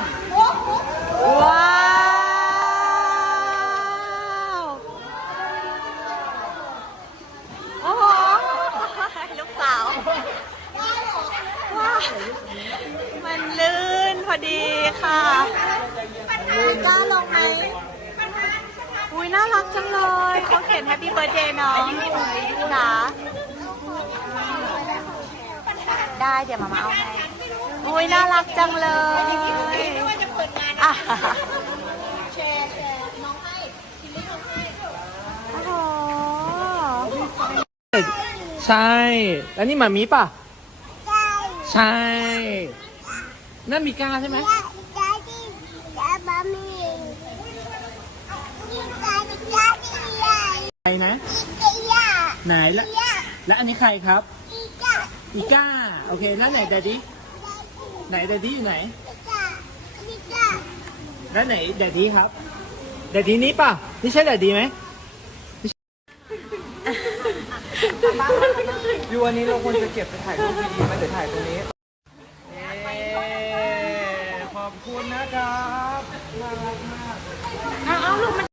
าว้าวโอ้โหลูกสาว ว้าว มันลื่นพอดีค่ะปัญหาลงไหมอุ้ยน่ารักจังเลยเขาเขียนแฮปปี้เบิร์ดเดย์น้องนะได้ เดี๋ยวมามาเอาให้โอ้ยน่ารักจังเลยใช่ แล้วนี่มามีป่ะใช่ใช่ นั่นมีกาใช่ไหมมีกกาาใหญ่ครนะไหนละและอันนี้ใครครับอีก้า โอเค แล้วไหนแดดดี้ไหนแดดดี้อยู่ไหนแล้วไหนแดดดี้ครับแดดดี้นี้ป่ะ นี่ใช่แดดดี้ไหม อยู่วันนี้เราควรจะเก็บไปถ่ายรูปดีๆมาเดี๋ยวถ่ายตรงนี้ขอบคุณนะครับ